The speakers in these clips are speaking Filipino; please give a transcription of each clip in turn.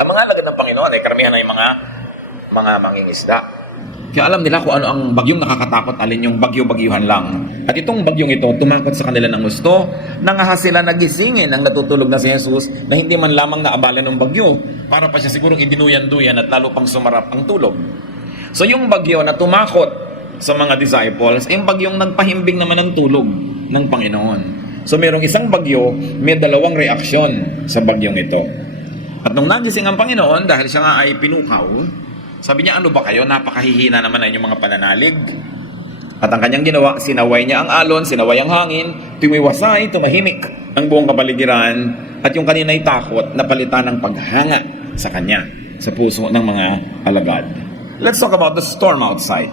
Ang mga alagad ng Panginoon ay karamihan ay mga mangingisda. Kaya alam nila kung ano ang bagyong nakakatakot, alin yung bagyo-bagyuhan lang. At itong bagyong ito, tumakot sa kanila ng gusto, nangahas sila nagisingin ang natutulog na si Jesus na hindi man lamang naabala ng bagyo, para pa siya sigurong idinuyan-duyan at lalo pang sumarap ang tulog. So yung bagyo na tumakot sa mga disciples, yung bagyong nagpahimbing naman ng tulog ng Panginoon. So mayroong isang bagyo, may dalawang reaksyon sa bagyong ito. At nung nagising ang Panginoon, dahil siya nga ay pinukaw, sabi niya, ano ba kayo? Napakahihina naman na inyong mga pananalig. At ang kanyang ginawa, sinaway niya ang alon, sinaway ang hangin, tumiwasay, tumahimik ang buong kapaligiran, at yung kanina'y takot, napalitan ng paghanga sa kanya, sa puso ng mga alagad. Let's talk about the storm outside.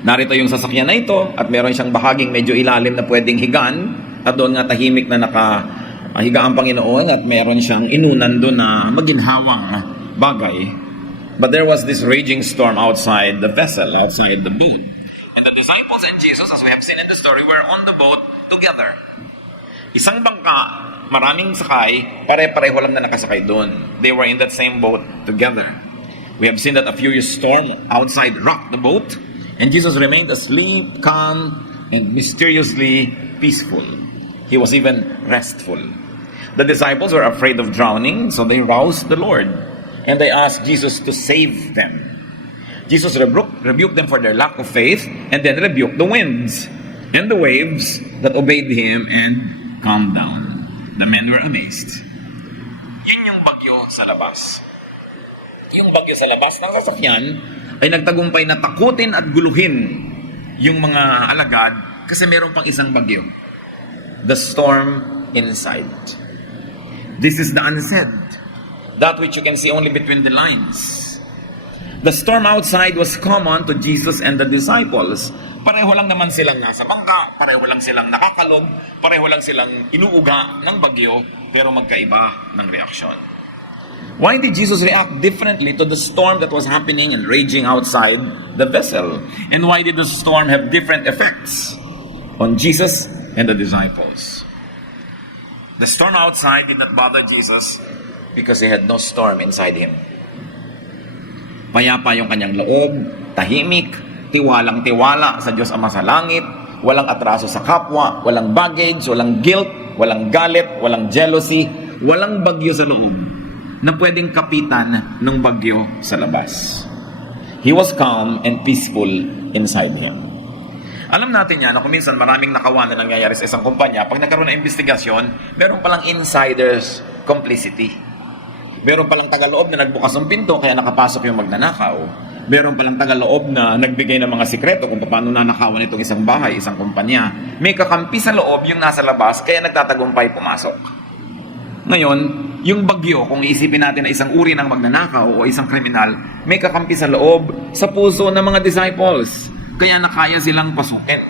Narito yung sasakyan na ito, at meron siyang bahaging medyo ilalim na pwedeng higan, at doon nga tahimik na nakahiga ang Panginoon, at meron siyang inunan doon na maginhawang bagay. But there was this raging storm outside the vessel, outside the boat. And the disciples and Jesus, as we have seen in the story, were on the boat together. Isang bangka, maraming sakay, pare-pareho lang na nakasakay doon. They were in that same boat together. We have seen that a furious storm outside rocked the boat, and Jesus remained asleep, calm, and mysteriously peaceful. He was even restful. The disciples were afraid of drowning, so they roused the Lord. And they asked Jesus to save them. Jesus rebuked them for their lack of faith, and then rebuked the winds and the waves that obeyed him and calmed down. The men were amazed. Yun yung bagyo sa labas. Yung bagyo sa labas ng sasakyan ay nagtagumpay na takutin at guluhin yung mga alagad kasi meron pang isang bagyo. The storm inside. This is the unsaid. That which you can see only between the lines. The storm outside was common to Jesus and the disciples. Pareho lang naman silang nasa bangka, pareho lang silang nakakalog, pareho lang silang inuuga ng bagyo, pero magkaiba ng reaksyon. Why did Jesus react differently to the storm that was happening and raging outside the vessel? And why did the storm have different effects on Jesus and the disciples? The storm outside did not bother Jesus because he had no storm inside him. Payapa yung kanyang loob, tahimik, tiwalang-tiwala sa Diyos Ama sa langit, walang atraso sa kapwa, walang baggage, walang guilt, walang galit, walang jealousy, walang bagyo sa loob na pwedeng kapitan ng bagyo sa labas. He was calm and peaceful inside him. Alam natin yan na kung minsan maraming nakawan na nangyayari sa isang kumpanya, pag nagkaroon ng investigasyon, meron palang insiders complicity. Meron palang tagaloob na nagbukas ng pinto kaya nakapasok yung magnanakaw. Meron palang tagaloob na nagbigay ng mga sikreto kung paano nanakawan itong isang bahay, isang kumpanya. May kakampi sa loob yung nasa labas kaya nagtatagumpay pumasok. Ngayon, yung bagyo, kung iisipin natin na isang uri ng magnanakaw o isang kriminal, may kakampi sa loob sa puso ng mga disciples. Kaya nakaya silang pasukin.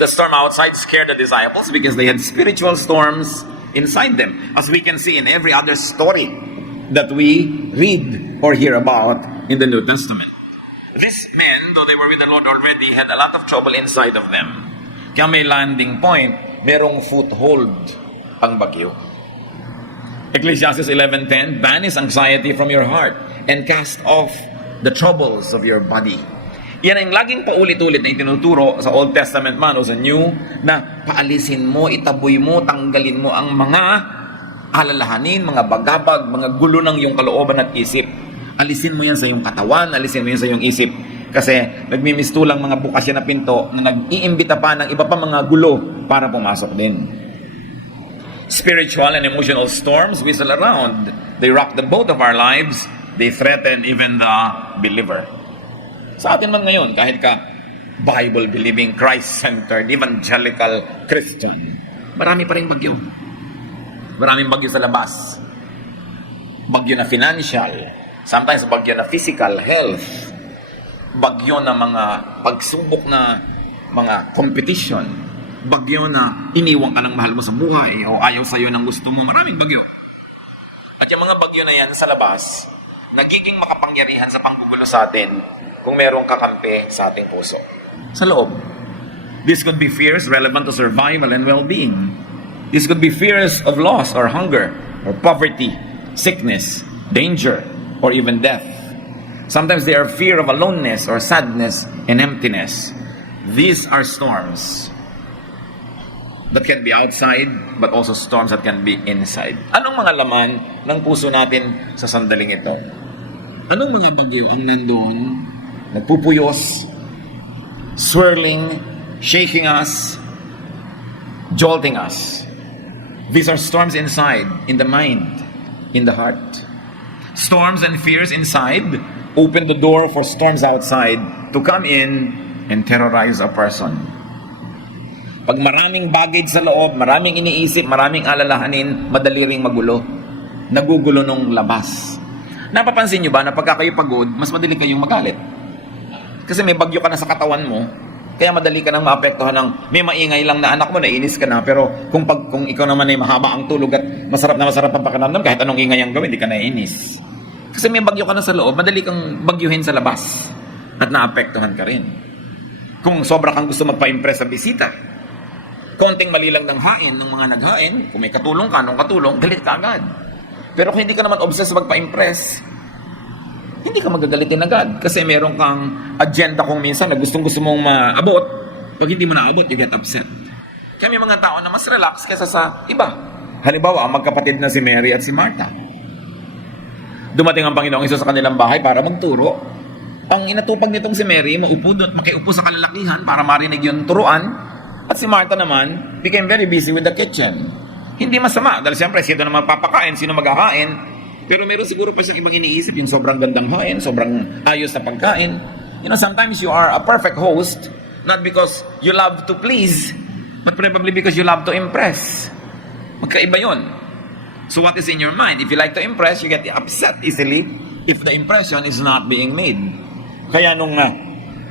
The storm outside scared the disciples because they had spiritual storms inside them, as we can see in every other story that we read or hear about in the New Testament. These men, though they were with the Lord already, had a lot of trouble inside of them. Kaya may landing point, merong foothold ang bagyo. Ecclesiastes 11:10, banish anxiety from your heart and cast off the troubles of your body. Yan ang laging paulit-ulit na itinuturo sa Old Testament man o sa New, na paalisin mo, itaboy mo, tanggalin mo ang mga alalahanin, mga bagabag, mga gulo ng iyong kalooban at isip. Alisin mo yan sa iyong katawan, alisin mo yan sa iyong isip. Kasi nagmimistulang mga bukas yan na pinto na nag-iimbita pa ng iba pa mga gulo para pumasok din. Spiritual and emotional storms whistle around. They rock the boat of our lives. They threaten even the believer. Sa atin man ngayon, kahit ka Bible-believing, Christ-centered, evangelical Christian, marami pa rin bagyo. Maraming bagyo sa labas. Bagyo na financial. Sometimes bagyo na physical, health. Bagyo na mga pagsubok na mga competition. Bagyo na iniwan ka ng mahal mo sa buhay o ayaw sa'yo ng gusto mo. Maraming bagyo. At yung mga bagyo na yan sa labas, nagiging makapangyarihan sa panggugulo sa atin kung merong kakampi sa ating puso. Sa loob. This could be fears relevant to survival and well-being. This could be fears of loss or hunger, or poverty, sickness, danger, or even death. Sometimes they are fear of aloneness or sadness and emptiness. These are storms that can be outside, but also storms that can be inside. Anong mga laman ng puso natin sa sandaling ito? Anong mga bagyo ang nandun, nagpupuyos, swirling, shaking us, jolting us? These are storms inside, in the mind, in the heart. Storms and fears inside open the door for storms outside to come in and terrorize a person. Pag maraming baggage sa loob, maraming iniisip, maraming alalahanin, madali ring magulo. Nagugulo nung labas. Napapansin nyo ba na pagka kayo pagod, mas madali kayong magalit? Kasi may bagyo ka na sa katawan mo, kaya madali ka nang maapektuhan ng may maingay lang na anak mo, nainis ka na, pero kung ikaw naman ay mahaba ang tulog at masarap ang pakiramdam, kahit anong ingay ang gawin, di ka naiinis. Kasi may bagyo ka na sa loob, madali kang bagyuhin sa labas at naapektuhan ka rin. Kung sobra kang gusto magpa-impress sa bisita, konting mali lang ng hain ng mga naghain, kung may katulong ka, nung katulong, galit ka agad. Pero kung hindi ka naman obsessed sa magpa-impress, hindi ka magagalitin agad. Kasi meron kang agenda kung minsan na gustong-gusto mong maabot. Pag hindi mo naabot, you get upset. Kaya may mga tao na mas relax kaysa sa iba. Halimbawa, ang magkapatid na si Mary at si Martha. Dumating ang Panginoong Hesus sa kanilang bahay para magturo. Ang inatupag nitong si Mary, makiupo sa kalalakihan para marinig yung turuan. At si Martha naman became very busy with the kitchen. Hindi masama, dahil siyempre sino naman papakain, sino maghahain. Pero meron siguro pa siyang ibang iniisip, yung sobrang gandang hain, sobrang ayos na pagkain. You know, sometimes you are a perfect host, not because you love to please, but probably because you love to impress. Magkaiba yun. So what is in your mind? If you like to impress, you get upset easily if the impression is not being made. Kaya nung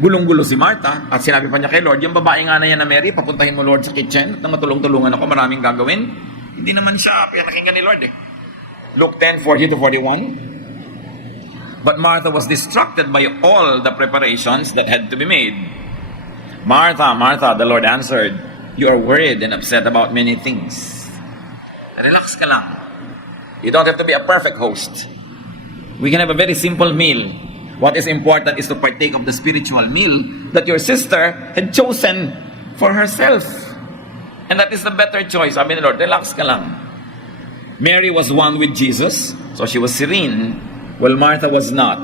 gulong-gulo si Martha at sinabi pa niya kay Lord, yung babae nga na yan na Mary, papuntahin mo Lord sa kitchen at matulong-tulungan ako, maraming gagawin. Hindi naman siya pinakinggan ni Lord eh. Luke 10:40-41. But Martha was distracted by all the preparations that had to be made. Martha, Martha, the Lord answered, you are worried and upset about many things. Relax ka lang. You don't have to be a perfect host. We can have a very simple meal. What is important is to partake of the spiritual meal that your sister had chosen for herself. And that is the better choice. Sabi ni Lord, relax ka lang. Mary was one with Jesus, so she was serene, while Martha was not,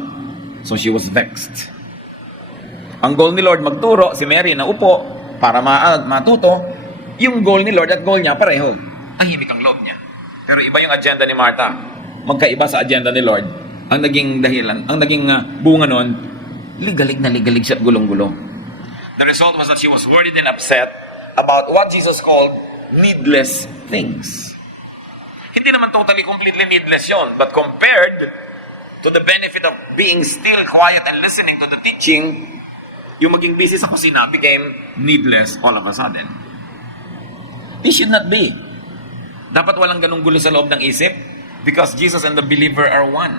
so she was vexed. Ang goal ni Lord magturo, si Mary na upo para matuto. Yung goal ni Lord at goal niya pareho. Tahimik ang loob niya. Pero iba yung agenda ni Martha. Magkaiba sa agenda ni Lord. Ang naging dahilan, ang naging bunga nun, ligalig siya at gulong-gulo. The result was that she was worried and upset about what Jesus called needless things. Hindi naman totally, completely needless yon, but compared to the benefit of being still, quiet, and listening to the teaching, yung maging busy sa kusina became needless all of a sudden. This should not be. Dapat walang ganung gulo sa loob ng isip because Jesus and the believer are one.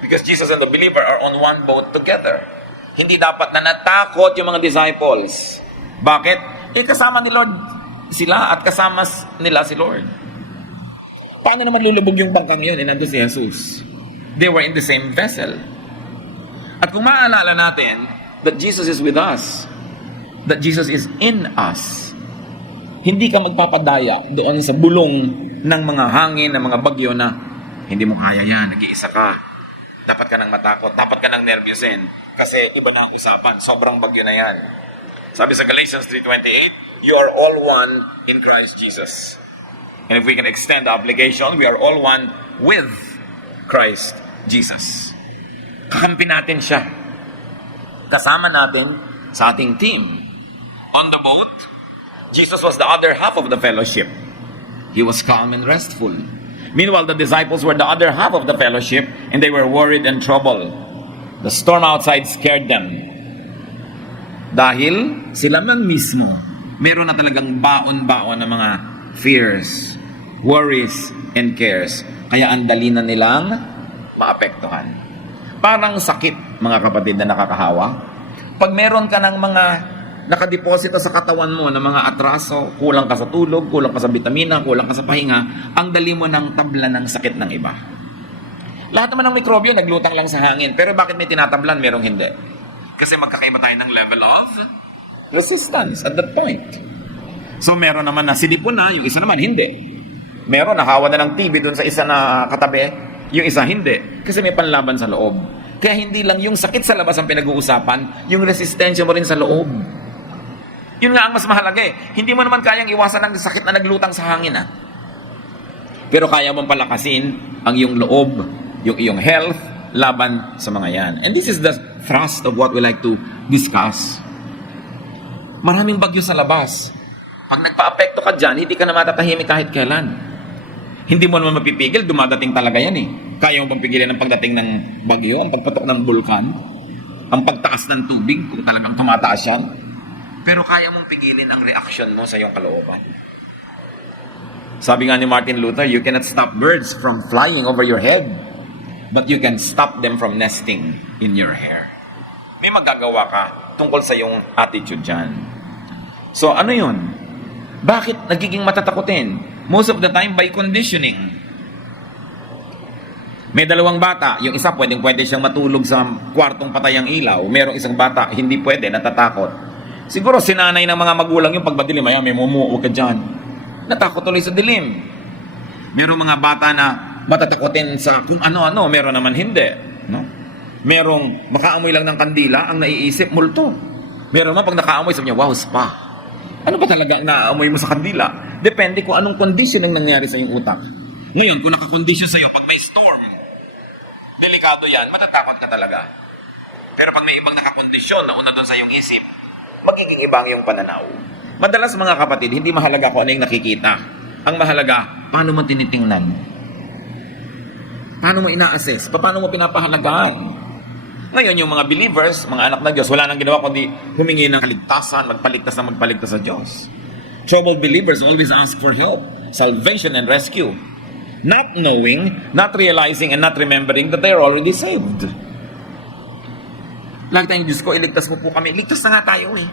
Because Jesus and the believer are on one boat together. Hindi dapat na natakot yung mga disciples. Bakit? Kasama ni Lord sila at kasama nila si Lord. Paano naman lulubog yung bangkang yun? Nandun si Jesus. They were in the same vessel. At kung maaalala natin that Jesus is with us, that Jesus is in us, hindi ka magpapadaya doon sa bulong ng mga hangin, ng mga bagyo na hindi mo kaya yan, nag-iisa ka. Dapat ka nang matakot, dapat ka nang nervyusin kasi iba na ang usapan, sobrang bagyo na yan. Sabi sa Galatians 3:28, you are all one in Christ Jesus. And if we can extend the application, we are all one with Christ Jesus. Kakampi natin siya. Kasama natin sa ating team. On the boat, Jesus was the other half of the fellowship. He was calm and restful. Meanwhile, the disciples were the other half of the fellowship and they were worried and troubled. The storm outside scared them. Dahil sila man mismo, meron na talagang baon-baon ng mga fears, worries, and cares. Kaya ang dali na nilang maapektuhan. Parang sakit, mga kapatid, na nakakahawa. Pag meron ka ng mga nakadeposito sa katawan mo ng mga atraso, kulang ka sa tulog, kulang ka sa vitamina, kulang ka sa pahinga, ang dali mo ng tabla ng sakit ng iba. Lahat naman ng mikrobyo naglutang lang sa hangin, pero bakit may tinatablan, merong hindi? Kasi magkakaiba tayo ng level of resistance at that point. So meron naman na silipon na, yung isa naman hindi. Meron nahawa na ng TB doon sa isa na katabi, yung isa hindi. Kasi may panlaban sa loob. Kaya hindi lang yung sakit sa labas ang pinag-uusapan, yung resistensya mo rin sa loob. Yun nga ang mas mahalaga eh. Hindi mo naman kayang iwasan ng sakit na naglutang sa hangin ah. Pero kaya mong palakasin ang iyong loob, yung iyong health, laban sa mga yan. And this is the thrust of what we like to discuss. Maraming bagyo sa labas. Pag nagpa-apekto ka dyan, hindi ka na matatahimik kahit kailan. Hindi mo naman mapipigil, dumadating talaga yan eh. Kaya mo bang pigilin ang pagdating ng bagyo, ang pagpatok ng bulkan, ang pagtaas ng tubig kung talagang tumataas yan? Pero kaya mong pigilin ang reaction mo sa iyong kalooban. Sabi nga ni Martin Luther, you cannot stop birds from flying over your head, but you can stop them from nesting in your hair. May magagawa ka tungkol sa iyong attitude dyan. So ano yun? Bakit nagiging matatakutin? Most of the time by conditioning. May dalawang bata, yung isa pwede siyang matulog sa kwartong patay ang ilaw, merong isang bata hindi pwede, natatakot. Siguro sinanay ng mga magulang yung pagbadilim, ay may mumuo ka dyan. Natakot tuloy sa dilim. Merong mga bata na matatakotin sa kung ano-ano, meron naman hindi. No? Merong makaamoy lang ng kandila, ang naiisip, multo. Meron naman pag nakaamoy, sabi niya, wow, spa. Ano ba talaga ang naaamoy mo sa kandila? Depende kung anong condition ang nangyari sa iyong utak. Ngayon, kung naka-condition sa iyo, pag may storm, delikado yan, matatakot ka talaga. Pero pag may ibang nakakondisyon na una doon sa iyong isip, magiging iba ang iyong pananaw. Madalas mga kapatid, hindi mahalaga kung ano yung nakikita. Ang mahalaga, paano mo tinitingnan? Paano mo ina-assess? Paano mo pinapahalagaan? Ngayon, yung mga believers, mga anak ng Diyos, wala nang ginawa kundi humingi ng kaligtasan, magpaligtas sa Diyos. Troubled believers always ask for help, salvation and rescue. Not knowing, not realizing, and not remembering that they are already saved. Lagi tayong Diyos ko, iligtas mo po kami. Ligtas na nga tayo eh.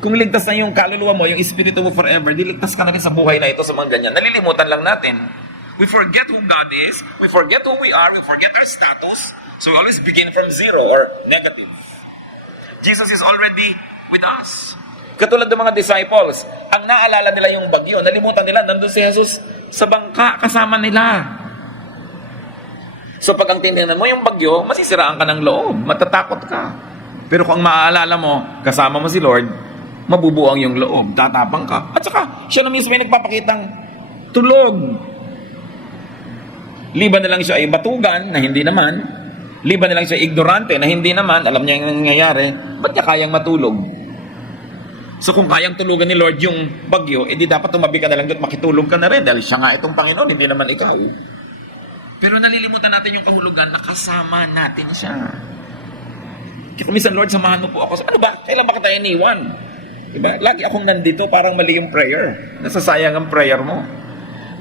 Kung ligtas na yung kaluluwa mo, yung espiritu mo forever, diligtas ka na rin sa buhay na ito sa mga ganyan. Nalilimutan lang natin. We forget who God is, we forget who we are, we forget our status, so we always begin from zero or negative. Jesus is already with us. Katulad ng mga disciples, ang naalala nila yung bagyo, nalimutan nila, nandun si Jesus sa bangka, kasama nila. So pag ang tinignan mo yung bagyo, masisiraan ka ng loob, matatakot ka. Pero kung maaalala mo, kasama mo si Lord, mabubuo ang yung loob, tatapang ka. At saka, siya na mismo ay nagpapakitang tulog. Liban na lang siya ay batugan, na hindi naman. Liban na lang siya ignorante, na hindi naman. Alam niya yung nangyayari. Ba't niya kayang matulog? So kung kayang tulugan ni Lord yung bagyo, edi dapat tumabi ka na lang doon, makitulog ka na rin. Dahil siya nga itong Panginoon, hindi naman ikaw. Pero nalilimutan natin yung kahulugan na kasama natin siya. Kaya kumisan, Lord, samahan mo po ako. Ano ba? Kailan ba kita iniwan? Diba? Lagi akong nandito, parang mali yung prayer. Nasasayang ang prayer mo.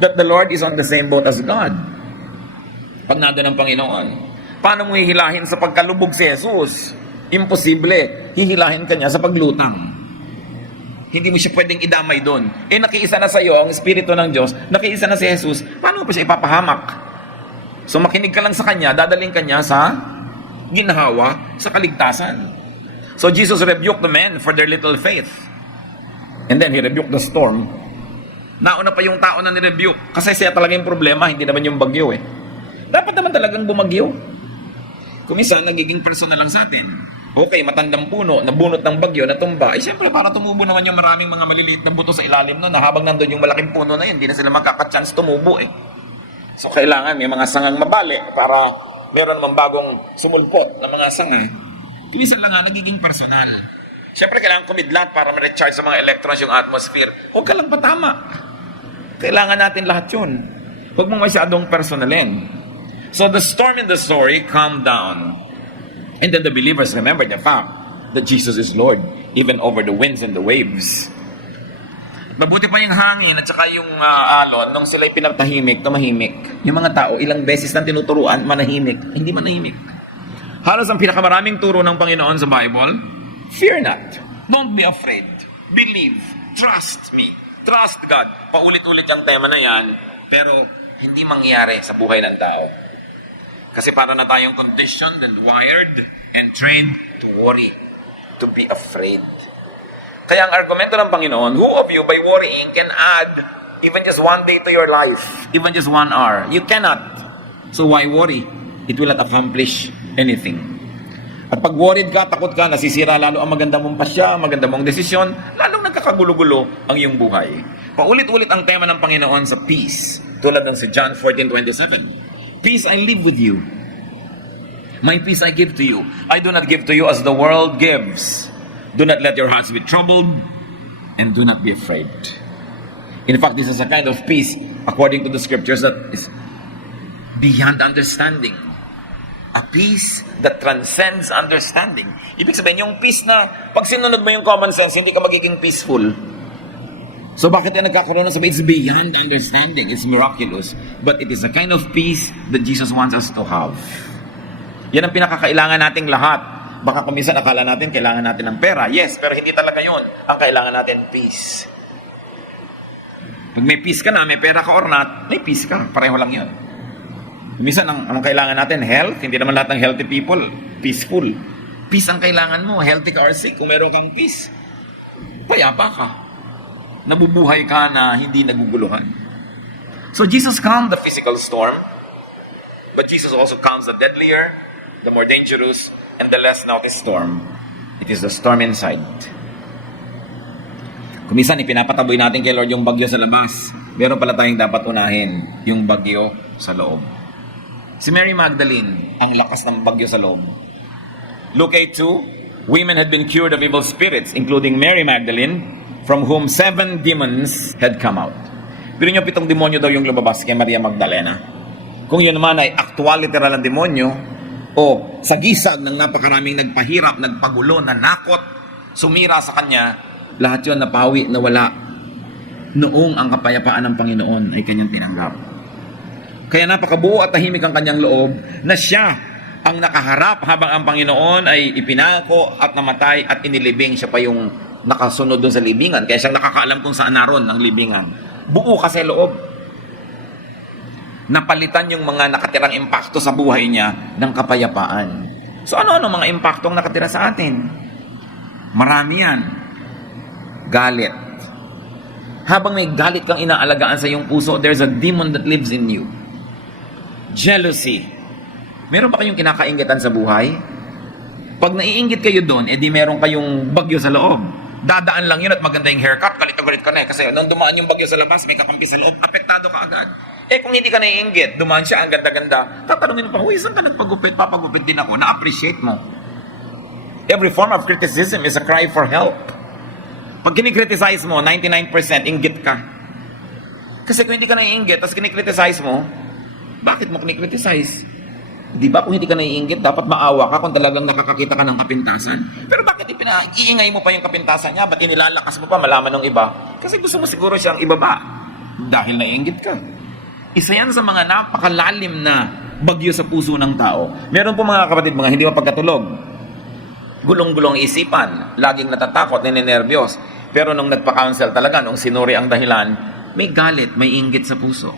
That the Lord is on the same boat as God. Pag nandun ang Panginoon, paano mo hihilahin sa pagkalubog si Jesus? Imposible. Hihilahin ka niya sa paglutang. Hindi mo siya pwedeng idamay doon. Nakiisa na sa iyo ang Espiritu ng Diyos, nakiisa na si Jesus, paano mo pa siya ipapahamak? So makinig ka lang sa Kanya, dadaling ka niya sa ginhawa, sa kaligtasan. So Jesus rebuked the men for their little faith. And then He rebuked the storm. Nauna pa yung tao na ni-rebuke. Kasi siya talaga yung problema, hindi naman yung bagyo eh. Dapat naman talagang bumagyo. Kung minsan, nagiging personal lang sa atin. Okay, matandang puno, nabunot ng bagyo, natumba. Siyempre, para tumubo naman yung maraming mga maliliit na buto sa ilalim na habang nandun yung malaking puno na yun, hindi na sila magkakachance tumubo eh. So, kailangan may mga sangang mabali para meron naman bagong sumulpot na mga sanga eh. Kung minsan lang nga, nagiging personal. Siyempre, kailangan kumidlat para ma-recharge sa mga electrons yung atmosphere. Huwag ka lang patama. Kailangan natin lahat yun. Huwag mong masyadong personalin. So the storm in the story calmed down. And then the believers remembered the fact that Jesus is Lord, even over the winds and the waves. Mabuti pa yung hangin at saka yung alon, nung sila'y pinatahimik, tumahimik. Yung mga tao, ilang beses nang tinuturuan, manahimik. Hindi manahimik. Halos ang pinakamaraming turo ng Panginoon sa Bible, fear not. Don't be afraid. Believe. Trust me. Trust God. Paulit-ulit ang tema na yan, pero hindi mangyayari sa buhay ng tao. Kasi para na tayong conditioned and wired and trained to worry, to be afraid. Kaya ang argumento ng Panginoon, who of you by worrying can add even just 1 day to your life, even just 1 hour? You cannot. So why worry? It will not accomplish anything. At pag worried ka, takot ka, nasisira lalo ang maganda mong pasya, maganda mong desisyon, lalong nagkakagulo-gulo ang iyong buhay. Paulit-ulit ang tema ng Panginoon sa peace. Tulad ng sa John 14:27. Peace I live with you. My peace I give to you. I do not give to you as the world gives. Do not let your hearts be troubled, and do not be afraid. In fact, this is a kind of peace, according to the scriptures, that is beyond understanding. A peace that transcends understanding. Ibig sabihin, yung peace na pag sinunod mo yung common sense, hindi ka magiging peaceful. So bakit yan nagkakaroon ng sabi? It's beyond understanding. It's miraculous. But it is a kind of peace that Jesus wants us to have. Yan ang pinakakailangan nating lahat. Baka kuminsan akala natin kailangan natin ng pera. Yes, pero hindi talaga yun. Ang kailangan natin, peace. Pag may peace ka na, may pera ka or not, may peace ka. Pareho lang yun. Minsan, ang kailangan natin, health. Hindi naman lahat ng healthy people, peaceful. Peace ang kailangan mo. Healthy ka or sick. Kung meron kang peace, payapa ka. Nabubuhay ka na hindi naguguluhan. So Jesus calmed the physical storm, but Jesus also calms the deadlier, the more dangerous, and the less noticed storm. It is the storm inside. Kung minsan ipinapataboy natin kay Lord yung bagyo sa labas, meron pala tayong dapat unahin, yung bagyo sa loob. Si Mary Magdalene, ang lakas ng bagyo sa loob. Luke 8:2, women had been cured of evil spirits, including Mary Magdalene, from whom 7 demons had come out. Pero nyo 7 demonyo daw yung lumabas kay Maria Magdalena. Kung yun naman ay actual literal ang demonyo, o sa gisag ng napakaraming nagpahirap, nagpagulo, nanakot, sumira sa kanya, lahat yun napawi, nawala. Noong ang kapayapaan ng Panginoon ay kanyang tinanggap. Kaya napakabuo at tahimik ang kanyang loob na siya ang nakaharap habang ang Panginoon ay ipinako at namatay at inilibing. Siya pa yung nakasunod doon sa libingan. Kaya siyang nakakaalam kung saan naroon ang libingan. Buo kasi loob. Napalitan yung mga nakatirang impakto sa buhay niya ng kapayapaan. So ano-ano mga impaktong nakatira sa atin? Marami yan. Galit. Habang may galit kang inaalagaan sa iyong puso, there's a demon that lives in you. Jealousy. Meron ba kayong kinakainggitan sa buhay? Pag naiinggit kayo doon, edi meron kayong bagyo sa loob. Dadaan lang yun at maganda yung haircut, galit na galit ka na eh. Kasi nung dumaan yung bagyo sa labas, may kakampi sa loob, apektado ka agad. Eh kung hindi ka naiinggit, dumaan siya, ang ganda-ganda, tatanungin pa, uy, saan ka nagpagupit? Papagupit din ako, na-appreciate mo. Every form of criticism is a cry for help. Pag kinikriticize mo, 99% inggit ka. Kasi kung hindi ka naiinggit, tapos kinikriticize mo, bakit mo kinikriticize? Di ba kung hindi ka naiinggit, dapat maawa ka kung talagang nakakakita ka ng kapintasan. Pero bakit iingay mo pa yung kapintasan niya? Ba't inilalakas mo pa malaman ng iba? Kasi gusto mo siguro siyang ibaba. Dahil naiinggit ka. Isa yan sa mga napakalalim na bagyo sa puso ng tao. Meron po mga kapatid, mga hindi mapagkatulog. Gulong-gulong isipan. Laging natatakot, ninenervyos. Pero nung nagpa-counsel talaga, nung sinuri ang dahilan, may galit, may inggit sa puso.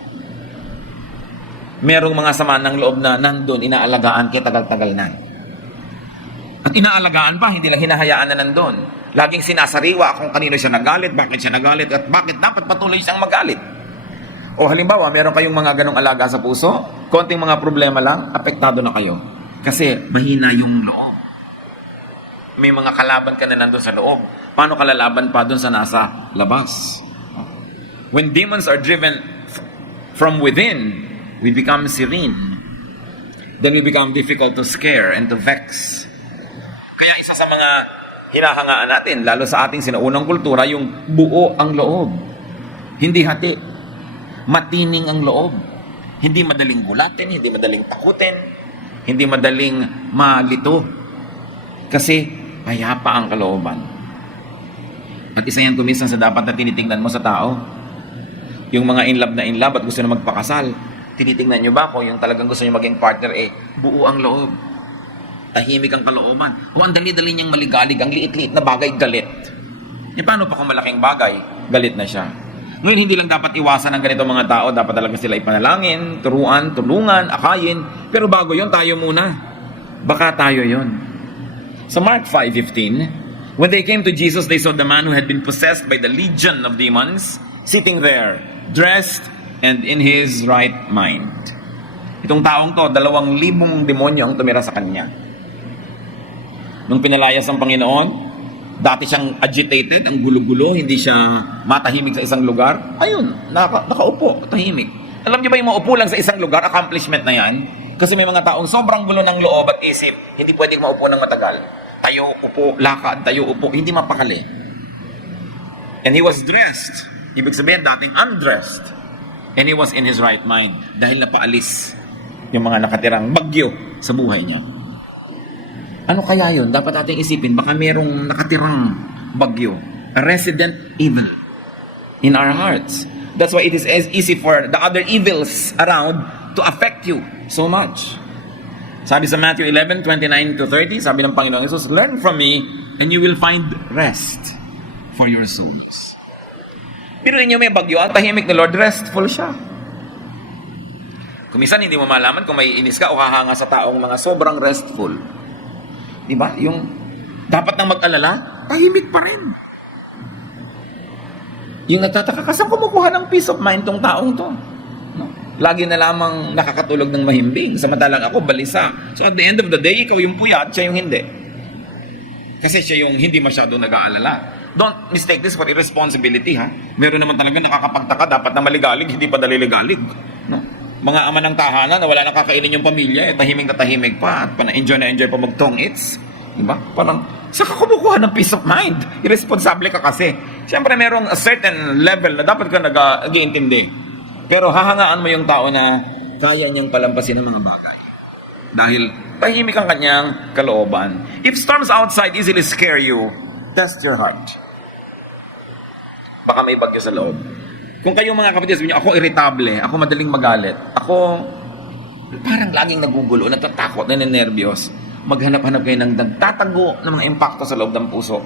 Merong mga sama ng loob na nandun, inaalagaan kaya tagal-tagal na. At inaalagaan pa, hindi lang hinahayaan na nandun. Laging sinasariwa kung kanino siya nagalit, bakit siya nagalit, at bakit dapat patuloy siyang magalit. O halimbawa, meron kayong mga ganong alaga sa puso, konting mga problema lang, apektado na kayo. Kasi mahina yung loob. May mga kalaban ka na nandun sa loob. Paano ka lalaban pa dun sa nasa labas? When demons are driven from within, we become serene. Then we become difficult to scare and to vex. Kaya isa sa mga hinahangaan natin, lalo sa ating sinaunang kultura, yung buo ang loob. Hindi hati. Matining ang loob. Hindi madaling gulatin, hindi madaling takutin, hindi madaling malito. Kasi payapa ang kalooban. At isa yan kumisan sa dapat na tinitingnan mo sa tao. Yung mga in love at gusto na magpakasal, tinitingnan nyo ba kung yung talagang gusto nyo maging partner, buo ang loob. Tahimik ang kalooban. O ang dali-dali niyang maligalig, ang liit-liit na bagay, galit. E paano pa kung malaking bagay, galit na siya? Ngayon, hindi lang dapat iwasan ng ganito mga tao. Dapat talaga sila ipanalangin, turuan, tulungan, akayin. Pero bago yon, tayo muna. Baka tayo yon. Sa Mark 5:15, when they came to Jesus, they saw the man who had been possessed by the legion of demons sitting there, dressed and in his right mind. Itong taong to, 2,000 demonyo ang tumira sa kanya. Nung pinalayas ang Panginoon, dati siyang agitated, ang gulo-gulo, hindi siya matahimik sa isang lugar. Ayun, nakaupo, tahimik. Alam niyo ba yung maupo lang sa isang lugar, accomplishment na yan? Kasi may mga taong sobrang gulo ng loob at isip, hindi pwedeng maupo ng matagal. Tayo, upo, lakad, tayo, upo, hindi mapakali. And he was dressed. Ibig sabihin, dating undressed. And he was in his right mind dahil napaalis yung mga nakatirang bagyo sa buhay niya. Ano kaya yun? Dapat nating isipin, baka merong nakatirang bagyo, a resident evil in our hearts. That's why it is as easy for the other evils around to affect you so much. Sabi sa Matthew 11:29-30, sabi ng Panginoon Jesus, learn from me and you will find rest for your souls. Pero inyo may bagyo, ang tahimik na Lord, restful siya. Kung minsan hindi mo malaman kung may inis ka o hahanga sa taong mga sobrang restful. Diba? Yung dapat nang mag-alala, tahimik pa rin. Yung nagtataka ka, saan kumukuha ng peace of mind tong taong to? No? Lagi na lamang nakakatulog ng mahimbing, samantalang ako balisa. So at the end of the day, ikaw yung puyat, siya yung hindi. Kasi siya yung hindi masyado nag-aalala. Don't mistake this for irresponsibility, ha? Meron naman talaga nakakapagtaka, dapat na maligalig, hindi pa daliligalig. No? Mga ama ng tahanan na wala nang kakainin yung pamilya, tahimik na tahimik pa at na-enjoy pa mag-tong eats. Diba? Parang, saan ka kumukuha ng peace of mind? Irresponsable ka kasi. Siyempre, merong a certain level na dapat ka nag-iintindi. Pero hahangaan mo yung tao na kaya niyang palampasin ng mga bagay. Dahil tahimik ang kanyang kalooban. If storms outside easily scare you, test your heart. Baka may bagyo sa loob. Kung kayong mga kapatid, sabi niyo, ako irritable, ako madaling magalit, ako parang laging nagugulo, natatakot, nanenervyos, maghanap-hanap kayo ng nagtatago ng mga impacto sa loob ng puso.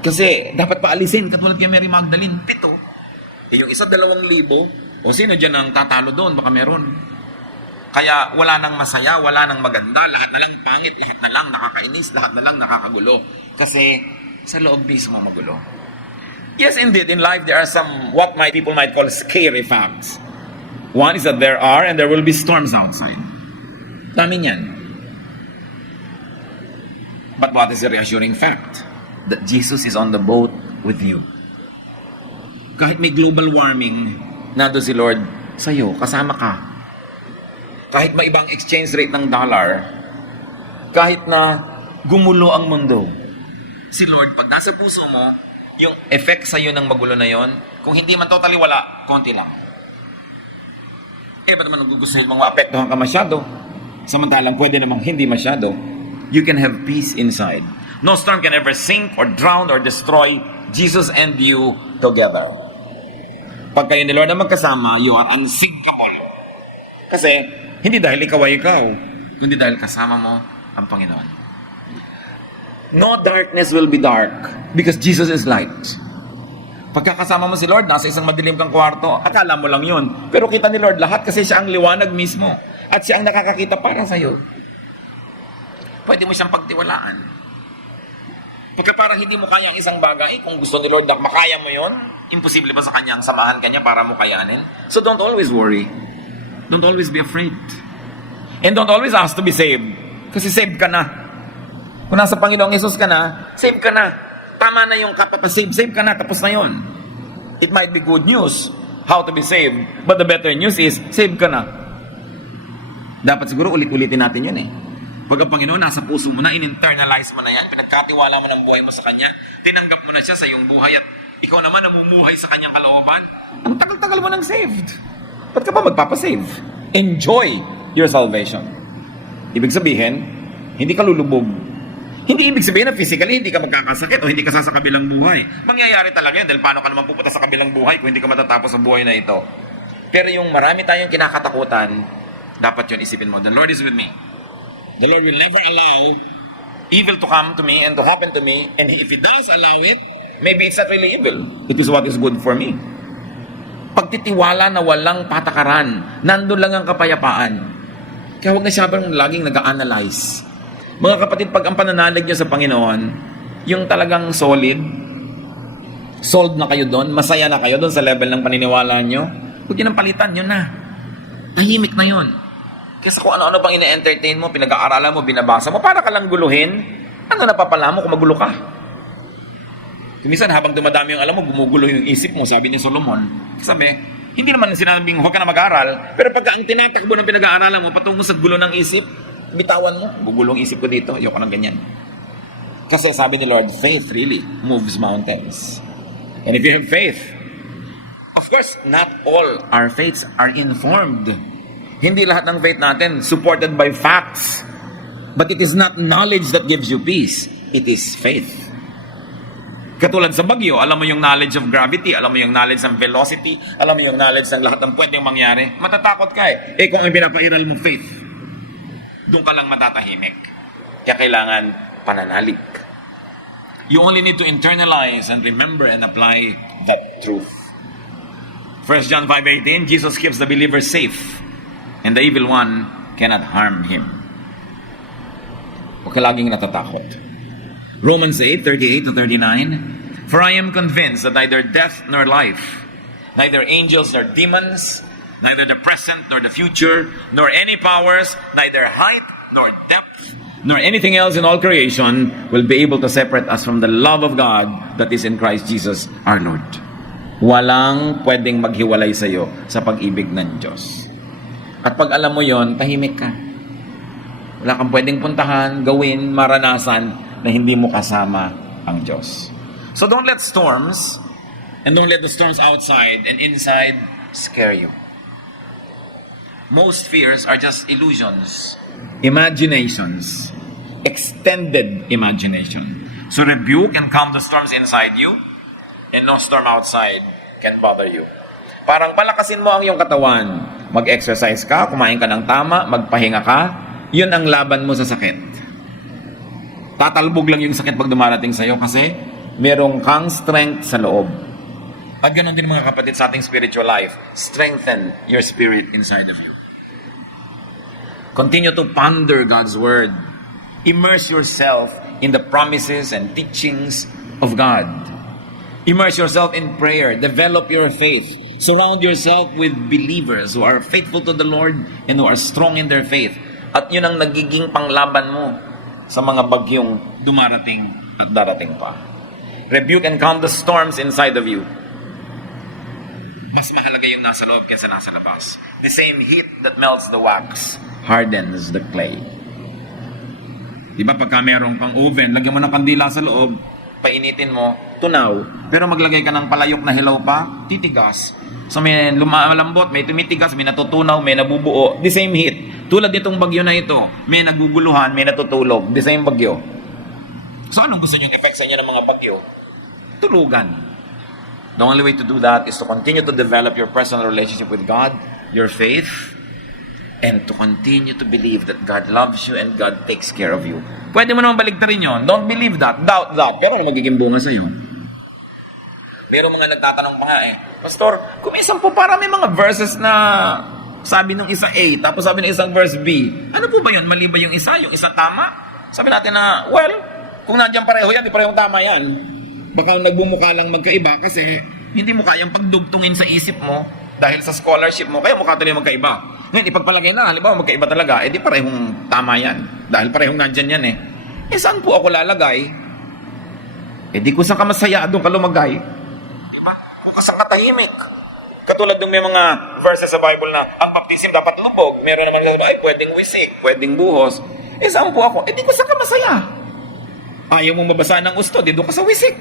Kasi dapat paalisin, katulad kay Mary Magdalene, 7. Yung isa 2,000, o sino dyan ang tatalo doon? Baka meron. Kaya wala nang masaya, wala nang maganda, lahat na lang pangit, lahat na lang nakakainis, lahat na lang nakakagulo. Kasi sa loob mismo magulo. Yes, indeed, in life there are some, what people might call scary facts. One is that there are and there will be storms outside. Dami niyan. But what is the reassuring fact? That Jesus is on the boat with you. Kahit may global warming, nando si Lord sa'yo, kasama ka. Kahit may ibang exchange rate ng dollar, kahit na gumulo ang mundo, si Lord, pag nasa puso mo, yung effect sa'yo ng magulo na yon, kung hindi man totally wala, konti lang. Ba't naman nagugustuhin mong maapektuhan ka masyado? Samantalang pwede namang hindi masyado. You can have peace inside. No storm can ever sink or drown or destroy Jesus and you together. Pag kayo ni Lord na magkasama, you are unsinkable. Kasi, hindi dahil ikaw ay ikaw, kundi dahil kasama mo ang Panginoon. No darkness will be dark because Jesus is light. Pagkakasama mo si Lord, nasa isang madilim kang kwarto, akala mo lang yun. Pero kita ni Lord lahat kasi siya ang liwanag mismo. At siya ang nakakakita para sa'yo. Pwede mo siyang pagtiwalaan. Pagka parang hindi mo kaya ang isang bagay, kung gusto ni Lord na makaya mo yun, imposible ba sa kanya ang samahan kanya para mo kayanin? So don't always worry. Don't always be afraid. And don't always ask to be saved. Kasi saved ka na. Kung nasa Panginoong Yesus ka na, save ka na. Tama na yung kapapasave, save ka na, tapos na yun. It might be good news how to be saved, but the better news is, save ka na. Dapat siguro ulit-ulitin natin yun eh. Pag ang Panginoon nasa puso mo na, in-internalize mo na yan, pinagkatiwala mo ng buhay mo sa Kanya, tinanggap mo na siya sa iyong buhay at ikaw naman namumuhay sa Kanyang kalooban, ang tagal-tagal mo nang saved. Ba't ka ba magpapasave? Enjoy your salvation. Ibig sabihin, hindi ka lulubog. Hindi ibig sabihin na physically hindi ka magkakasakit o hindi ka sa kabilang buhay. Mangyayari talaga yun dahil paano ka naman pupunta sa kabilang buhay kung hindi ka matatapos sa buhay na ito. Pero yung marami tayong kinakatakutan, dapat yun isipin mo, the Lord is with me. The Lord will never allow evil to come to me and to happen to me. And if He does allow it, maybe it's not really evil. It is what is good for me. Pagtitiwala na walang patakaran, nandun lang ang kapayapaan. Kaya huwag na siya laging nag-analyze. Mga kapatid, pag ang pananalig nyo sa Panginoon, yung talagang solid, sold na kayo doon, masaya na kayo doon sa level ng paniniwala nyo, huwag yun ang palitan, yun na. Tahimik na yun. Kasi kung ano-ano bang ine-entertain mo, pinag-aaralan mo, binabasa mo, para ka lang guluhin, ano napapala mo kung magulo ka? Minsan habang dumadami yung alam mo, gumugulo yung isip mo, sabi ni Solomon. Sabi, hindi naman sinabing huwag ka na mag-aaral, pero pagka ang tinatakbo ng pinag-aaralan mo, patungo sa gulo ng isip, bitawan mo, gugulong isip ko dito, ayoko ng ganyan. Kasi sabi ni Lord, faith really moves mountains. And if you have faith, of course, not all our faiths are informed. Hindi lahat ng faith natin supported by facts. But it is not knowledge that gives you peace. It is faith. Katulad sa bagyo, alam mo yung knowledge of gravity, alam mo yung knowledge ng velocity, alam mo yung knowledge ng lahat ng pwedeng mangyari. Matatakot ka eh. Kung ang pinapairal mo faith, doon ka lang matatahimik. Kaya kailangan pananalig. You only need to internalize and remember and apply that truth. 1 John 5:18, Jesus keeps the believer safe, and the evil one cannot harm him. Huwag ka laging natatakot. Romans 8:38-39, for I am convinced that neither death nor life, neither angels nor demons, neither the present nor the future, nor any powers, neither height nor depth, nor anything else in all creation will be able to separate us from the love of God that is in Christ Jesus our Lord. Walang pwedeng maghiwalay sa iyo sa pag-ibig ng Diyos. At pag alam mo yon, tahimik ka. Wala kang pwedeng puntahan, gawin, maranasan na hindi mo kasama ang Diyos. So don't let storms, and don't let the storms outside and inside scare you. Most fears are just illusions, imaginations, extended imagination. So rebuke and calm the storms inside you, and no storm outside can bother you. Parang palakasin mo ang iyong katawan. Mag-exercise ka, kumain ka ng tama, magpahinga ka, yun ang laban mo sa sakit. Tatalbog lang yung sakit pag dumarating sa'yo kasi merong kang strength sa loob. At ganoon din mga kapatid sa ating spiritual life. Strengthen your spirit inside of you. Continue to ponder God's Word. Immerse yourself in the promises and teachings of God. Immerse yourself in prayer. Develop your faith. Surround yourself with believers who are faithful to the Lord and who are strong in their faith. At yun ang nagiging panglaban mo sa mga bagyong dumarating at darating pa. Rebuke and calm the storms inside of you. Mas mahalaga yung nasa loob kaysa nasa labas. The same heat that melts the wax hardens the clay. Diba pagka meron kang oven, lagyan mo ng kandila sa loob, painitin mo, tunaw. Pero maglagay ka ng palayok na hilaw pa, titigas. So may lumalambot, may tumitigas, may natutunaw, may nabubuo. The same heat. Tulad nitong bagyo na ito, may naguguluhan, may natutulog. The same bagyo. So anong gusto nyo effect sa inyo ng mga bagyo? Tulugan. The only way to do that is to continue to develop your personal relationship with God, your faith, and to continue to believe that God loves you and God takes care of you. Pwede mo naman baligtarin yun. Don't believe that. Doubt that. Pero ano magiging bunga sa'yo? Meron mga nagtatanong pa nga Pastor, kung isang po para may mga verses na sabi nung isa A, tapos sabi ng isang verse B. Ano po ba yun? Mali ba yung isa? Yung isa tama? Sabi natin na, well, kung nandiyan pareho yan, di parehong tama yan. Baka nagbumuka lang magkaiba kasi hindi mo kayang pagdugtungin sa isip mo dahil sa scholarship mo, kaya mukha tuloy magkaiba. Ngayon, ipagpalagay na, halimbawa magkaiba talaga, di parehong tama yan. Dahil parehong nandyan yan saan po ako lalagay? Di ko sa kamasaya, doon ka lumagay. Di ba? Bukas ang katahimik. Katulad ng may mga verses sa Bible na ang baptism dapat lubog. Meron naman ay pwedeng wisik, pwedeng buhos. Saan po ako? Di ko sa kamasaya. Ayaw mo mabasa ng gusto, doon ka sa wisik.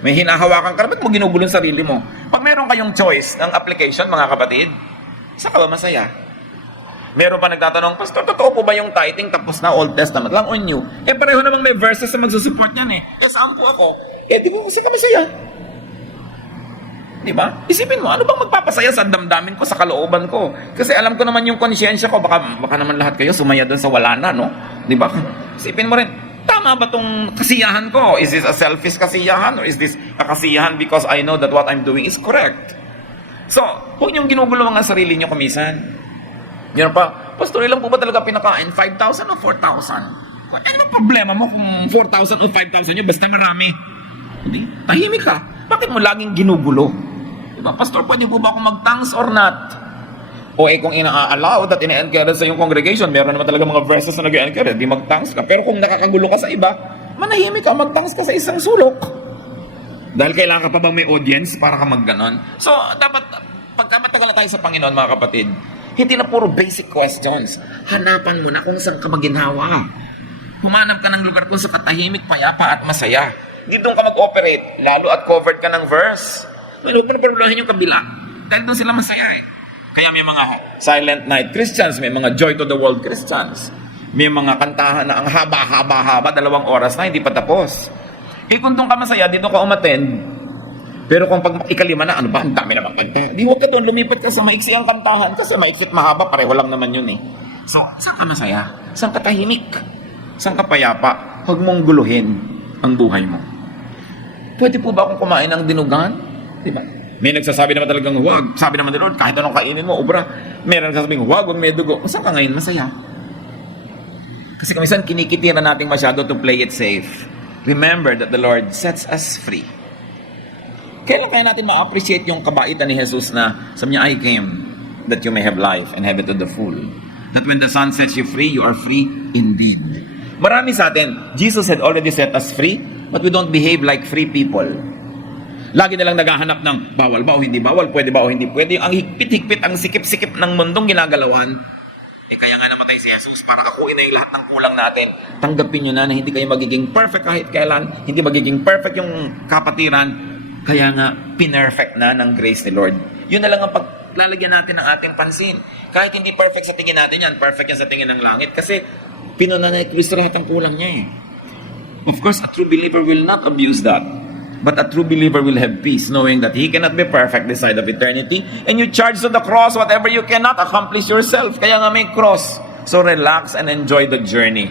May hinahawakan ka, ba't mo ginugulong sarili mo? Pag meron kayong choice ng application, mga kapatid, saan ka ba masaya? Meron pa nagtatanong, Pastor, totoo po ba yung tithing tapos na Old Testament lang o New? Pareho namang may verses na magsusupport yan saan po ako? Di ko kasi ka masaya. Di ba? Isipin mo, ano bang magpapasaya sa damdamin ko, sa kalooban ko? Kasi alam ko naman yung konsyensya ko, baka naman lahat kayo sumaya doon sa wala na, no? Di ba? Isipin mo rin, tama ba tong kasiyahan ko? Is this a selfish kasiyahan? Or is this a kasiyahan because I know that what I'm doing is correct? So, huwag niyong ginugulo ang sarili niyo kumisan. Yun pa, Pastor, ilang po ba talaga pinakain? 5,000 o 4,000? Ano problema mo kung 4,000 o 5,000 nyo? Basta marami. Hindi? Tahimik ka. Bakit mo laging ginugulo? Diba? Pastor, pwede po ba akong mag-thanks or not? O kung ina-allow that ina-encourage sa iyong congregation, meron naman talaga mga verses na nag-encourage, di mag-thanks ka. Pero kung nakakagulo ka sa iba, manahimik ka, mag-thanks ka sa isang sulok. Dahil kailangan ka pa bang may audience para ka mag-ganon? So, dapat, pagka matagal na tayo sa Panginoon, mga kapatid, hindi na puro basic questions. Hanapan mo na kung saan ka maginhawa. Humanap ka ng lugar kung sa katahimik, payapa at masaya. Hindi doon ka mag-operate, lalo at covered ka ng verse. Huwag mo na problemahin yung kabila. Dahil doon sila masaya eh. Kaya may mga silent night Christians, may mga joy to the world Christians. May mga kantahan na ang haba-haba-haba, 2 oras na, hindi pa tapos. Kung doon ka masaya, dito ka umattend. Pero kung pag ikalima na, ano ba, ang dami naman kanta. Di huwag ka doon, lumipat ka sa maiksi ang kantahan. Kasi maiksi at mahaba, pareho lang naman yun eh. So, saan ka masaya? Saan ka tahimik? Saan ka payapa? Huwag mong guluhin ang buhay mo. Pwede po ba akong kumain ng dinugan? Diba? May nagsasabi naman talagang huwag. Sabi naman ni Lord, kahit anong kainin mo, obra. Meron nagsasabing huwag may dugo. Saan ka ngayon masaya? Kasi kamisan kinikitira natin masyado to play it safe. Remember that the Lord sets us free. Kailan kaya natin ma-appreciate yung kabaitan ni Jesus na sabi niya, I came that you may have life and have it to the full. That when the Son sets you free, you are free indeed. Marami sa atin, Jesus had already set us free, but we don't behave like free people. Lagi na lang naghahanap ng bawal ba o hindi bawal, pwede ba o hindi pwede. Ang higpit-higpit, ang sikip-sikip ng mundong ginagalawan. Kaya nga namatay si Jesus para akuin na yung lahat ng kulang natin. Tanggapin nyo na hindi kayo magiging perfect kahit kailan. Hindi magiging perfect yung kapatiran. Kaya nga, pinerfect na ng grace ni Lord. Yun na lang ang paglalagyan natin ng ating pansin. Kahit hindi perfect sa tingin natin yan, perfect yan sa tingin ng langit. Kasi pinuna na ni Kristo lahat ang kulang niya eh. Of course, a true believer will not abuse that. But a true believer will have peace, knowing that he cannot be perfect this side of eternity. And you charge to the cross whatever you cannot accomplish yourself. Kaya nga may cross. So relax and enjoy the journey.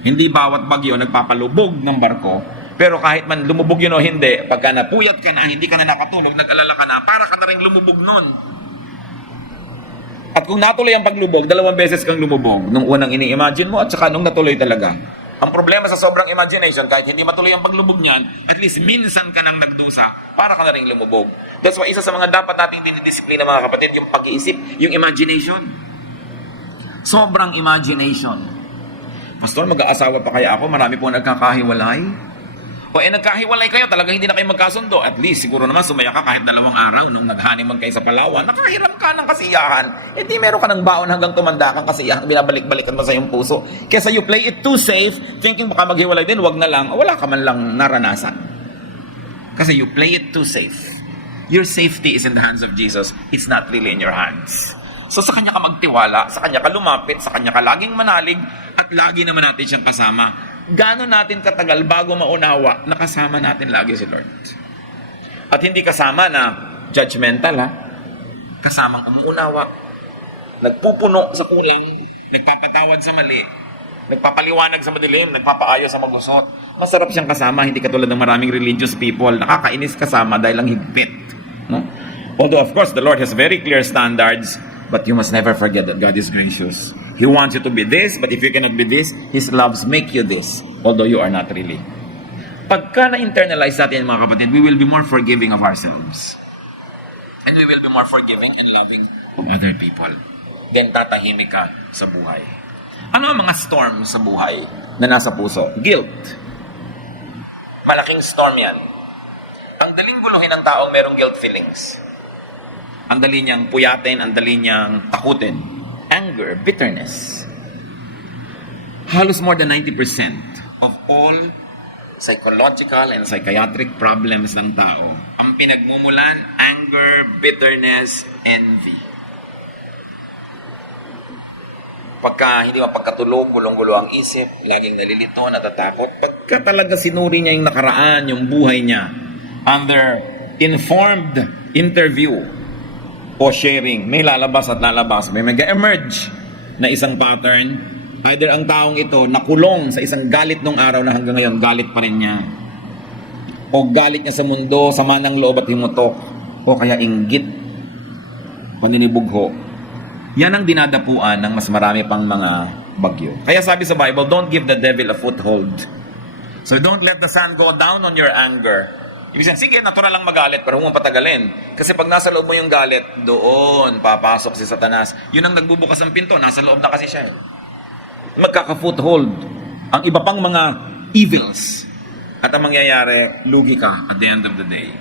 Hindi bawat bagyo nagpapalubog ng barko. Pero kahit man lumubog yun o hindi, pagka napuyat ka na, hindi ka na nakatulog, nag-alala ka na, para ka na rin lumubog nun. At kung natuloy ang paglubog, 2 beses kang lumubog. Nung unang ini-imagine mo at saka nung natuloy talaga. Ang problema sa sobrang imagination, kahit hindi matuloy ang paglubog niyan, at least minsan ka nang nagdusa, para ka na rin lumubog. That's why isa sa mga dapat nating dinidisiplina mga kapatid, yung pag-iisip, yung imagination. Sobrang imagination. Pastor, mag-aasawa pa kaya ako? Marami po nagkakahiwalay. O nagkahiwalay kayo, talagang hindi na kayo magkasundo. At least, siguro naman sumaya ka kahit 2 araw nung nag-honeymoon kayo sa Palawan. Nakahiram ka ng kasiyahan. Hindi meron ka ng baon hanggang tumanda kang kasiyahan. Binabalik-balikan mo sa iyong puso. Kesa you play it too safe, thinking baka maghiwalay din, wag na lang. Wala ka man lang naranasan. Kasi you play it too safe. Your safety is in the hands of Jesus. It's not really in your hands. So sa Kanya ka magtiwala, sa Kanya ka lumapit, sa Kanya ka laging manalig, at lagi naman natin siyang kasama. Gano'n natin katagal bago maunawa na kasama natin lagi si Lord. At hindi kasama na judgmental ha. Kasamang umuunawa, nagpupuno sa kulang, nagpapatawad sa mali, nagpapaliwanag sa madilim, nagpapaayos sa magusot. Masarap siyang kasama, hindi katulad ng maraming religious people. Nakakainis kasama dahil lang higpit. No? Although of course, the Lord has very clear standards, but you must never forget that God is gracious. He wants you to be this, but if you cannot be this, His loves make you this, although you are not really. Pagka na-internalize natin mga kapatid, we will be more forgiving of ourselves. And we will be more forgiving and loving of other people. Then tatahimik ka sa buhay. Ano ang mga storm sa buhay na nasa puso? Guilt. Malaking storm yan. Ang daling guluhin ng taong merong guilt feelings. Ang dali niyang puyatin, ang dali niyang takutin. Anger, bitterness. Halos more than 90% of all psychological and psychiatric problems ng tao, ang pinagmumulan, anger, bitterness, envy. Pagka hindi mapagkatulog, gulong-gulo ang isip, laging nalilito, natatakot, pagka talaga sinuri niya yung nakaraan, yung buhay niya, under informed interview o sharing, may lalabas at lalabas, may mag-emerge na isang pattern. Either ang taong ito nakulong sa isang galit nung araw na hanggang ngayon, galit pa rin niya. O galit niya sa mundo, sama ng loob at himutok. O kaya inggit, paninibugho. Yan ang dinadapuan ng mas marami pang mga bagyo. Kaya sabi sa Bible, don't give the devil a foothold. So don't let the sun go down on your anger. Ibig sabihin, sige, natural lang magalit, pero huwag mong patagalin. Kasi pag nasa loob mo yung galit, doon papasok si Satanas. Yun ang nagbubukas ng pinto, nasa loob na kasi siya. Magkaka-foothold ang iba pang mga evils. At ang mangyayari, lugi ka at the end of the day.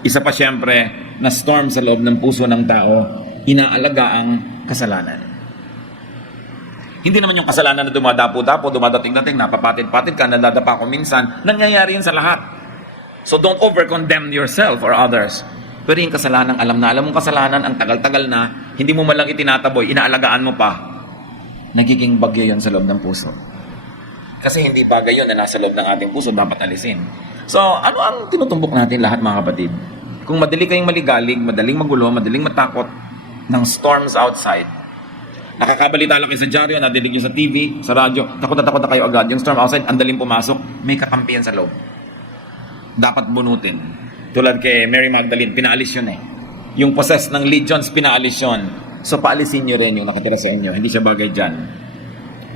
Isa pa siyempre, na storm sa loob ng puso ng tao, inaalaga ang kasalanan. Hindi naman yung kasalanan na dumadapo-dapo, dumadating-dating, napapatid-patid ka, nadadapa ko minsan, nangyayari yun sa lahat. So don't over-condemn yourself or others. Pero yung kasalanan, alam mong kasalanan, ang tagal-tagal na, hindi mo malang itinataboy, inaalagaan mo pa, nagiging bagyo yun sa loob ng puso. Kasi hindi bagay yun na nasa loob ng ating puso, dapat alisin. So, ano ang tinutumbok natin lahat mga kapatid? Kung madali kayong maligalig, madaling magulo, madaling matakot ng storms outside, nakakabalita lang kayo sa dyaryo, nadinig nyo sa TV, sa radyo, takot na kayo agad. Yung storm outside, ang daling pumasok, may kakampihan sa loob. Dapat bunutin. Tulad kay Mary Magdalene, pinaalis yun eh. Yung possessed ng legions, pinaalis yun. So paalisin nyo rin yung nakatira sa inyo. Hindi siya bagay dyan.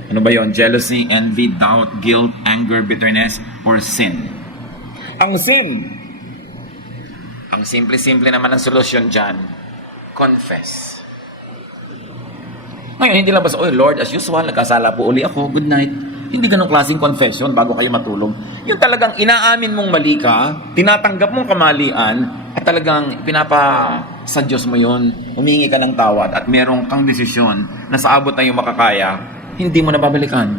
Ano ba yun? Jealousy, envy, doubt, guilt, anger, bitterness, or sin. Ang sin, ang simple-simple naman ang solusyon dyan, confess. Ngayon, hindi lang basta, oh Lord, as usual, nagkasala po uli ako, good night. Hindi ganong klaseng confession bago kayo matulog. Yung talagang inaamin mong mali ka, tinatanggap mong kamalian, at talagang sa Diyos mo yun, humingi ka ng tawad, at merong kang desisyon na sa abot na yung makakaya, hindi mo na babalikan.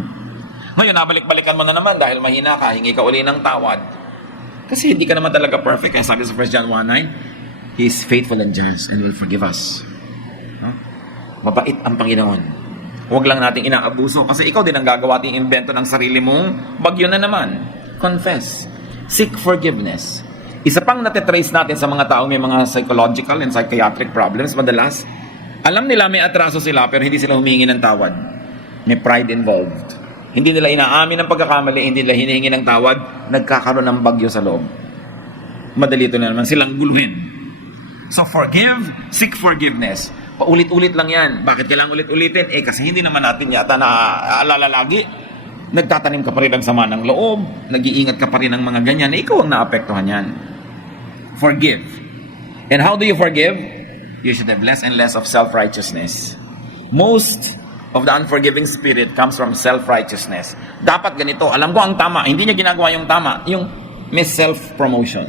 Ngayon, nabalik-balikan mo na naman dahil mahina ka, hingi ka uli ng tawad. Kasi hindi ka naman talaga perfect. Kaya sabi sa 1 John 1:9, He is faithful and just and will forgive us. No? Mabait ang Panginoon. Huwag lang nating inaabuso kasi ikaw din ang gagawa at invento ng sarili mong bagyo na naman. Confess. Seek forgiveness. Isa pang natitrace natin sa mga tao may mga psychological and psychiatric problems madalas. Alam nila may atraso sila pero hindi sila humingi ng tawad. May pride involved. Hindi nila inaamin ng pagkakamali, hindi nila hinihingi ng tawad, nagkakaroon ng bagyo sa loob. Madali ito na naman silang guluhin. So forgive, seek forgiveness. Paulit-ulit lang yan. Bakit kailangan ulit-ulitin? Kasi hindi naman natin yata naaalala lagi. Nagtatanim ka pa rin ng sama ng loob, nag-iingat ka pa rin ng mga ganyan, ikaw ang naapektuhan yan. Forgive. And how do you forgive? You should have less and less of self-righteousness. Most of the unforgiving spirit comes from self-righteousness. Dapat ganito, alam ko ang tama, hindi niya ginagawa yung tama, yung may self-promotion.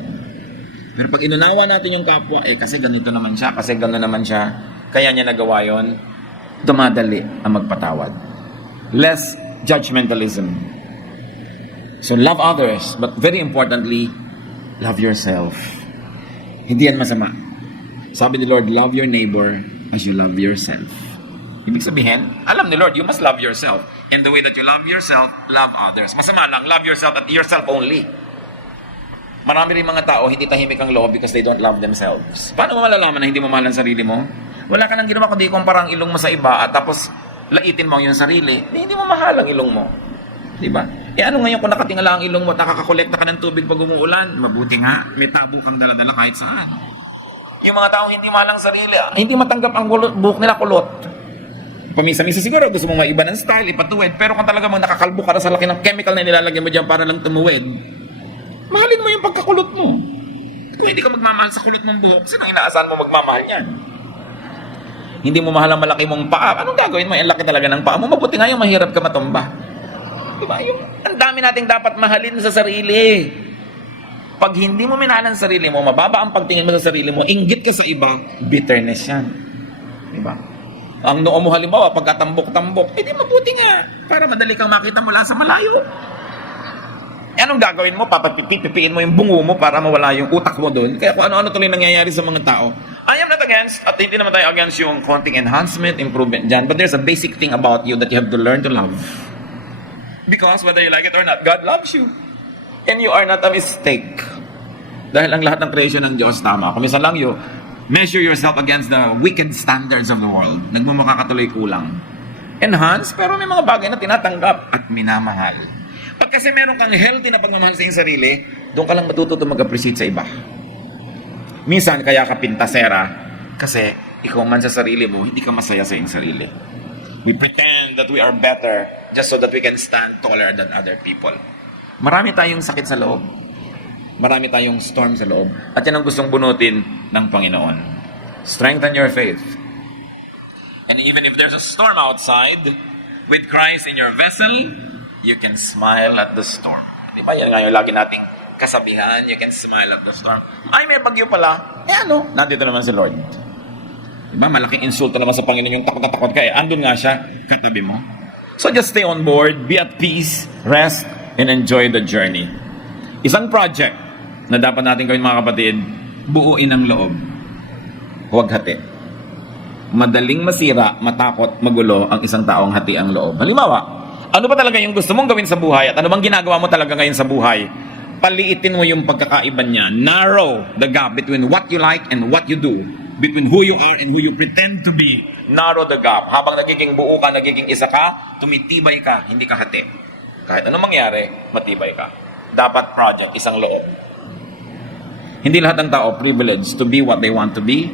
Pero pag inunawa natin yung kapwa, kasi ganito naman siya, kasi gano'n naman siya, kaya niya nagawa yon, dumadali ang magpatawad. Less judgmentalism. So love others, but very importantly, love yourself. Hindi yan masama. Sabi ni Lord, love your neighbor as you love yourself. Ibig sabihin, alam ni Lord, you must love yourself. In the way that you love yourself, love others. Masama lang, love yourself at yourself only. Marami rin mga tao, hindi tahimik ang loob because they don't love themselves. Paano mo malalaman na hindi mo mahal ang sarili mo? Wala ka nang ginawa kundi kumpara ang ilong mo sa iba at tapos laitin mo yung sarili. Hindi mo mahal ang ilong mo. Diba? Ano ngayon kung nakatingala ang ilong mo at nakakakolekta ka ng tubig pag umuulan? Mabuti nga, may tabo kang dala-dala kahit saan. Yung mga tao hindi mahal ang sarili, hindi matanggap ang buhok nila kulot. Pamisa-misa siguro gusto mo maiba ng style, ipatuwid. Pero kung talaga mang nakakalbo ka na sa laki ng chemical na nilalagyan mo dyan para lang tumuwid, mahalin mo yung pagkakulot mo. Kung hindi ka magmamahal sa kulot mong buhok, sino inaasahan mo magmamahal yan? Hindi mo mahal ang malaki mong paa. Anong gagawin mo? Ang laki talaga ng paa mo. Mabuti nga yung mahirap ka matumba. Diba? Ang dami nating dapat mahalin sa sarili. Pag hindi mo minahal ang sarili mo, mababa ang pagtingin mo sa sarili mo, inggit ka sa iba, bitterness yan. Diba? Ang noo mo halimbawa, pagkatambok-tambok, di mabuti nga. Para madali kang makita mula sa malayo. Anong gagawin mo? Papapipipiin mo yung bungo mo para mawala yung utak mo doon. Kaya kung ano-ano tuloy nangyayari sa mga tao. I am not against, at hindi naman tayo against yung konting enhancement, improvement dyan. But there's a basic thing about you that you have to learn to love. Because whether you like it or not, God loves you. And you are not a mistake. Dahil ang lahat ng creation ng Diyos, tama. Kung minsan lang measure yourself against the wicked standards of the world. Nagmumukha ka tuloy kulang. Enhance, pero may mga bagay na tinatanggap at minamahal. Pag kasi meron kang healthy na pagmamahal sa iyong sarili, doon ka lang matututo mag-appreciate sa iba. Minsan, kaya ka pintasera, kasi ikaw man sa sarili mo, hindi ka masaya sa iyong sarili. We pretend that we are better just so that we can stand taller than other people. Marami tayong sakit sa loob. Marami tayong storm sa loob. At yan ang gustong bunutin ng Panginoon. Strengthen your faith. And even if there's a storm outside, with Christ in your vessel, you can smile at the storm. Di ba? Yan nga yung lagi nating kasabihan, you can smile at the storm. Ay, may bagyo pala. Nandito naman si Lord. Di ba? Malaking insulto naman sa Panginoon yung takot na takot ka. Andun nga siya, katabi mo. So just stay on board, be at peace, rest, and enjoy the journey. Isang project na dapat natin gawin mga kapatid, buuin ang loob. Huwag hati. Madaling masira, matakot, magulo ang isang taong hati ang loob. Halimbawa, ano ba talaga yung gusto mong gawin sa buhay at ano bang ginagawa mo talaga ngayon sa buhay? Paliitin mo yung pagkakaiba niya. Narrow the gap between what you like and what you do. Between who you are and who you pretend to be. Narrow the gap. Habang nagiging buo ka, nagiging isa ka, tumitibay ka, hindi ka hati. Kahit anong mangyari, matibay ka. Dapat project, isang loob. Hindi lahat ng tao privileged to be what they want to be,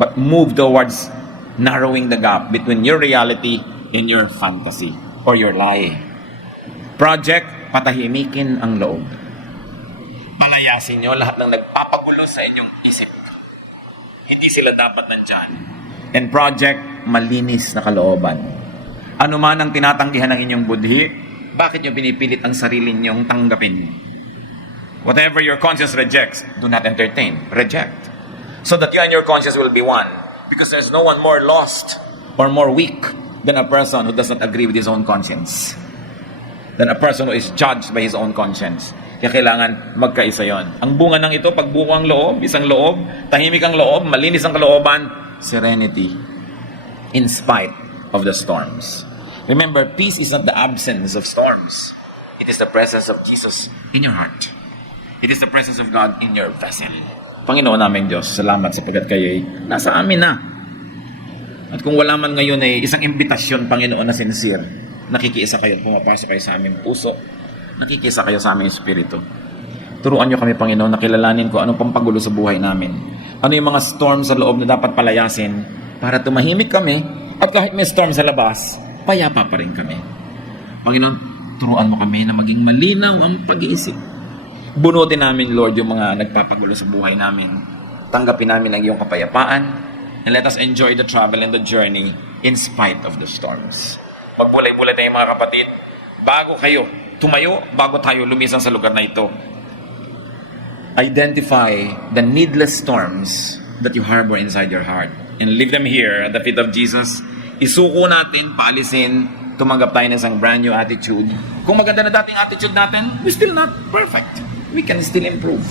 but move towards narrowing the gap between your reality and your fantasy or your lie. Project, patahimikin ang loob. Palayasin nyo lahat ng nagpapagulo sa inyong isip. Hindi sila dapat nandyan. And project, malinis na kalooban. Ano man ang tinatanggihan ng inyong budhi, bakit nyo pinipilit ang sarili nyong tanggapin? Whatever your conscience rejects, do not entertain. Reject. So that you and your conscience will be one. Because there's no one more lost or more weak than a person who does not agree with his own conscience. Than a person who is judged by his own conscience. Kaya kailangan magkaisa yon. Ang bunga ng ito, pagbuo ang loob, isang loob, tahimik ang loob, malinis ang kalooban, serenity in spite of the storms. Remember, peace is not the absence of storms. It is the presence of Jesus in your heart. It is the presence of God in your vessel. Panginoon namin Diyos, salamat sapagkat kayo'y nasa amin na. At kung wala man ngayon ay isang imbitasyon, Panginoon, na sincere, nakikiisa kayo, pumapasok kayo sa aming puso, nakikiisa kayo sa aming espiritu. Turuan niyo kami, Panginoon, na kilalanin ko anong pampagulo sa buhay namin. Ano yung mga storm sa loob na dapat palayasin para tumahimik kami at kahit may storm sa labas, payapa pa rin kami. Panginoon, turuan mo kami na maging malinaw ang pag-iisip. Bunutin namin, Lord, yung mga nagpapagulo sa buhay namin. Tanggapin namin ang iyong kapayapaan and let us enjoy the travel and the journey in spite of the storms. Magbulay-bulay tayo mga kapatid. Bago kayo tumayo, bago tayo lumisan sa lugar na ito, identify the needless storms that you harbor inside your heart and leave them here at the feet of Jesus. Isuko natin, paalisin, tumanggap tayo ng isang brand new attitude. Kung maganda na dating attitude natin, we're still not perfect. We can still improve.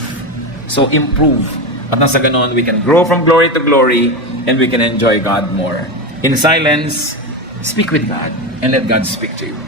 So improve. At nang sa ganon, we can grow from glory to glory and we can enjoy God more. In silence, speak with God and let God speak to you.